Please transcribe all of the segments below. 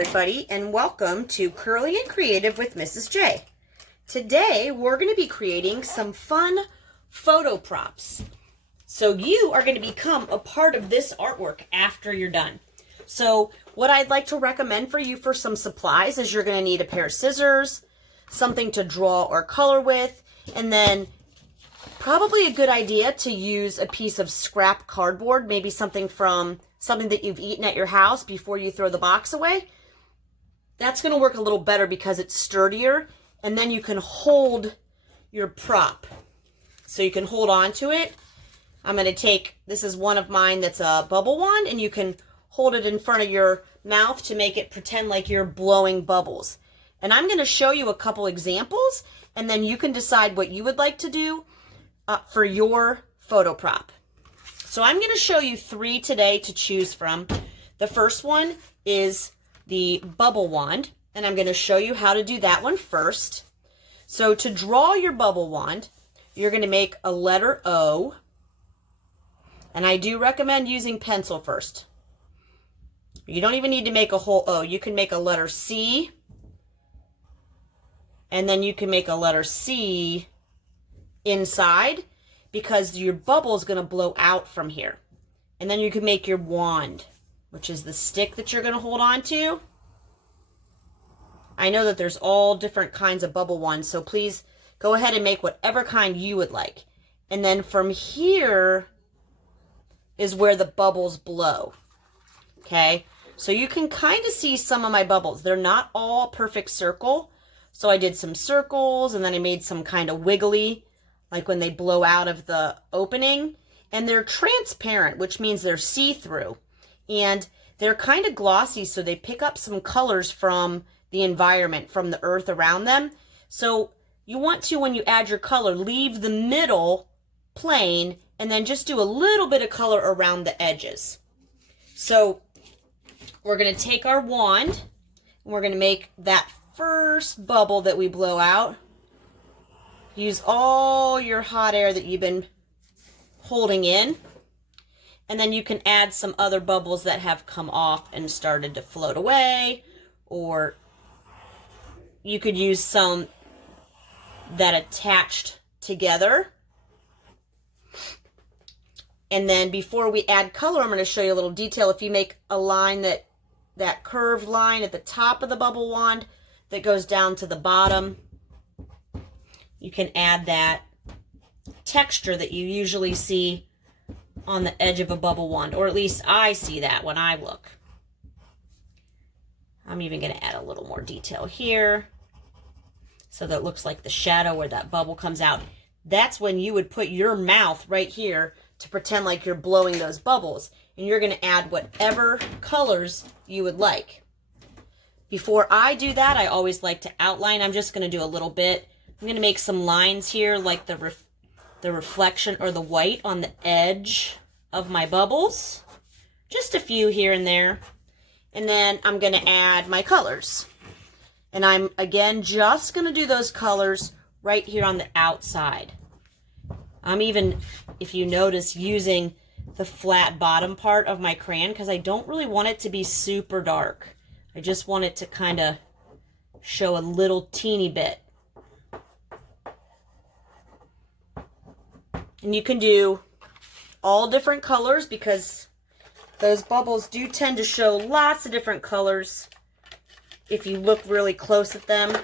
everybody, and welcome to Curly and Creative with Mrs. J. Today, we're going to be creating some fun photo props. So you are going to become a part of this artwork after you're done. So what I'd like to recommend for you for some supplies is you're going to need a pair of scissors, something to draw or color with, and then probably a good idea to use a piece of scrap cardboard, maybe something that you've eaten at your house before you throw the box away. That's going to work a little better because it's sturdier, and then you can hold your prop. So you can hold on to it. I'm going to take, this is one of mine that's a bubble wand, and you can hold it in front of your mouth to make it pretend like you're blowing bubbles. And I'm going to show you a couple examples, and then you can decide what you would like to do for your photo prop. So I'm going to show you 3 today to choose from. The first one is the bubble wand, and I'm going to show you how to do that one first. So to draw your bubble wand, you're going to make a letter O, and I do recommend using pencil first. You don't even need to make a whole O. You can make a letter C, and then you can make a letter C inside, because your bubble is going to blow out from here. And then you can make your wand, which is the stick that you're going to hold on to. I know that there's all different kinds of bubble wands, so please go ahead and make whatever kind you would like. And then from here is where the bubbles blow. Okay, so you can kind of see some of my bubbles. They're not all perfect circle. So I did some circles, and then I made some kind of wiggly, like when they blow out of the opening. And they're transparent, which means they're see-through. And they're kind of glossy, so they pick up some colors from the environment, from the earth around them. So you want to, when you add your color, leave the middle plain, and then just do a little bit of color around the edges. So we're going to take our wand, and we're going to make that first bubble that we blow out. Use all your hot air that you've been holding in. And then you can add some other bubbles that have come off and started to float away. Or you could use some that attached together. And then before we add color, I'm going to show you a little detail. If you make a line, that curved line at the top of the bubble wand that goes down to the bottom, you can add that texture that you usually see on the edge of a bubble wand, or at least I see that when I look. I'm even going to add a little more detail here so that it looks like the shadow where that bubble comes out. That's when you would put your mouth right here to pretend like you're blowing those bubbles, and you're going to add whatever colors you would like. Before I do that, I always like to outline. I'm just going to do a little bit. I'm going to make some lines here, like the reflection or the white on the edge of my bubbles. Just a few here and there. And then I'm going to add my colors. And I'm, again, just going to do those colors right here on the outside. I'm even, if you notice, using the flat bottom part of my crayon because I don't really want it to be super dark. I just want it to kind of show a little teeny bit. And you can do all different colors because those bubbles do tend to show lots of different colors if you look really close at them.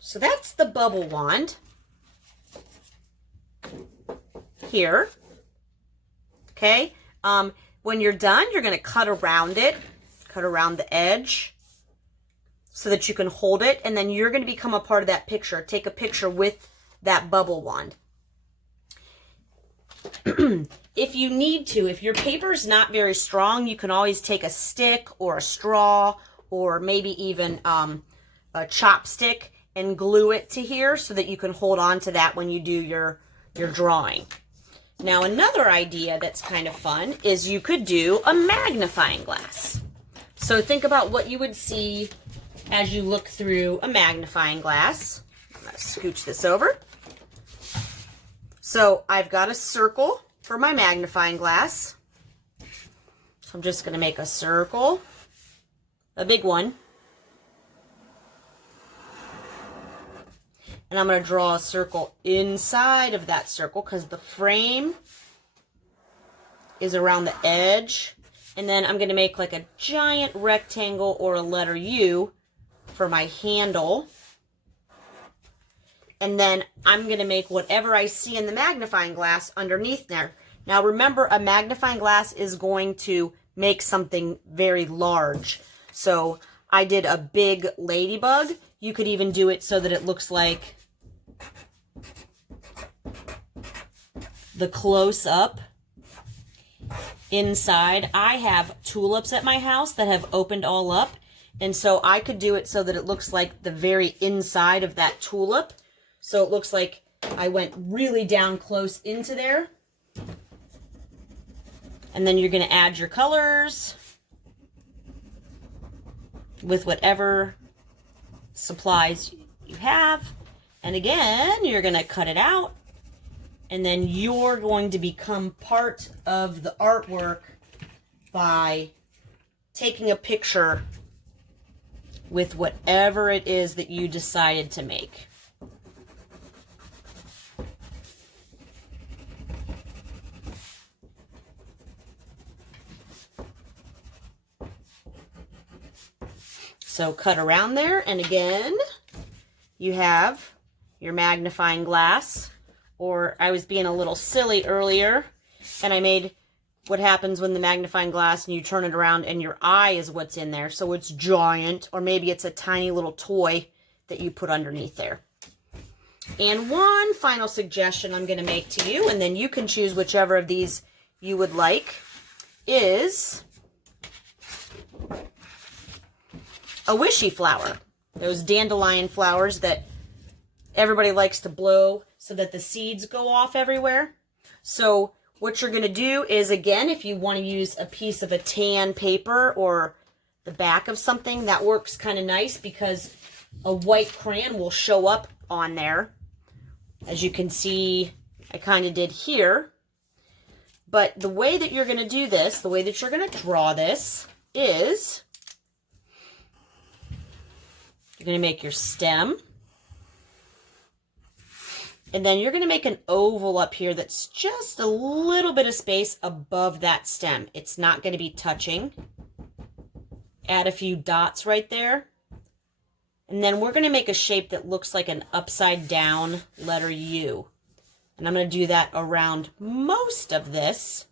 So that's the bubble wand here. Okay. When you're done, you're going to cut around it, cut around the edge so that you can hold it, and then you're going to become a part of that picture. Take a picture with that bubble wand. If you need to, if your paper is not very strong, you can always take a stick or a straw or maybe even a chopstick and glue it to here so that you can hold on to that when you do your drawing. Now, another idea that's kind of fun is you could do a magnifying glass. So think about what you would see as you look through a magnifying glass. I'm going to scooch this over. So I've got a circle for my magnifying glass. So I'm just going to make a circle, a big one. And I'm going to draw a circle inside of that circle because the frame is around the edge. And then I'm going to make like a giant rectangle or a letter U for my handle. And then I'm going to make whatever I see in the magnifying glass underneath there. Now remember, a magnifying glass is going to make something very large. So I did a big ladybug. You could even do it so that it looks like the close-up inside. I have tulips at my house that have opened all up. And so I could do it so that it looks like the very inside of that tulip. So it looks like I went really down close into there. And then you're going to add your colors with whatever supplies you have. And again, you're going to cut it out. And then you're going to become part of the artwork by taking a picture with whatever it is that you decided to make. So cut around there, and again, you have your magnifying glass, or I was being a little silly earlier, and I made what happens when the magnifying glass and you turn it around and your eye is what's in there. So it's giant, or maybe it's a tiny little toy that you put underneath there. And one final suggestion I'm going to make to you, and then you can choose whichever of these you would like, is a wishy flower. Those dandelion flowers that everybody likes to blow so that the seeds go off everywhere. So what you're going to do is, again, if you want to use a piece of a tan paper or the back of something, that works kind of nice because a white crayon will show up on there. As you can see, I kind of did here. But the way that you're going to do this, the way that you're going to draw this is you're going to make your stem. And then you're going to make an oval up here that's just a little bit of space above that stem. It's not going to be touching. Add a few dots right there. And then we're going to make a shape that looks like an upside down letter U. And I'm going to do that around most of this.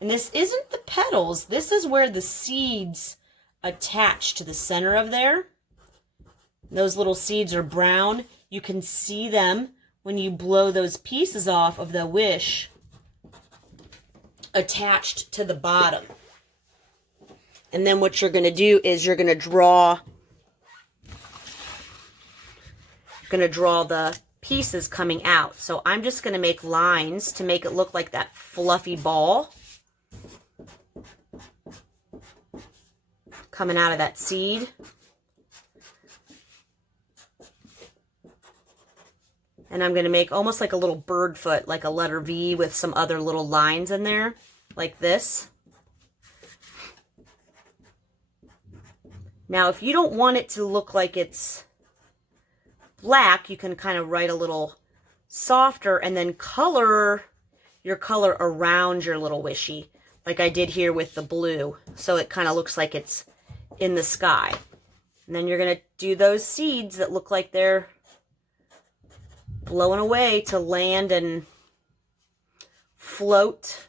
And this isn't the petals. This is where the seeds attach to the center of there. Those little seeds are brown. You can see them when you blow those pieces off of the wish attached to the bottom. And then what you're going to do is you're going to draw the pieces coming out. So I'm just going to make lines to make it look like that fluffy ball coming out of that seed. And I'm going to make almost like a little bird foot, like a letter V with some other little lines in there, like this. Now, if you don't want it to look like it's black, you can kind of write a little softer and then color your color around your little wishy, like I did here with the blue. So it kind of looks like it's in the sky. And then you're going to do those seeds that look like they're blowing away to land and float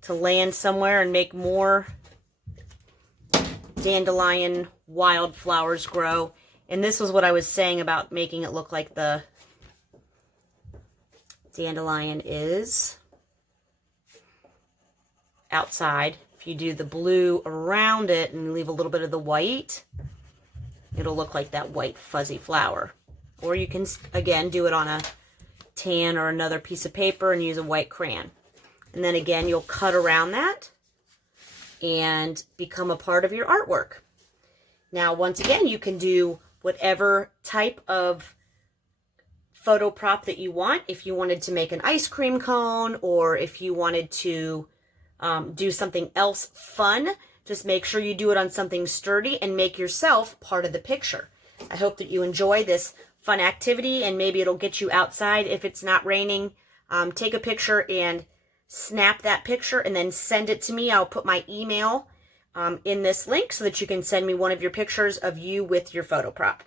to land somewhere and make more dandelion wildflowers grow. And this was what I was saying about making it look like the dandelion is outside. If you do the blue around it and leave a little bit of the white, it'll look like that white fuzzy flower. Or you can, again, do it on a tan or another piece of paper and use a white crayon. And then again, you'll cut around that and become a part of your artwork. Now, once again, you can do whatever type of photo prop that you want. If you wanted to make an ice cream cone, or if you wanted to do something else fun, just make sure you do it on something sturdy and make yourself part of the picture. I hope that you enjoy this fun activity, and maybe it'll get you outside if it's not raining. Take a picture and snap that picture and then send it to me. I'll put my email in this link so that you can send me one of your pictures of you with your photo prop.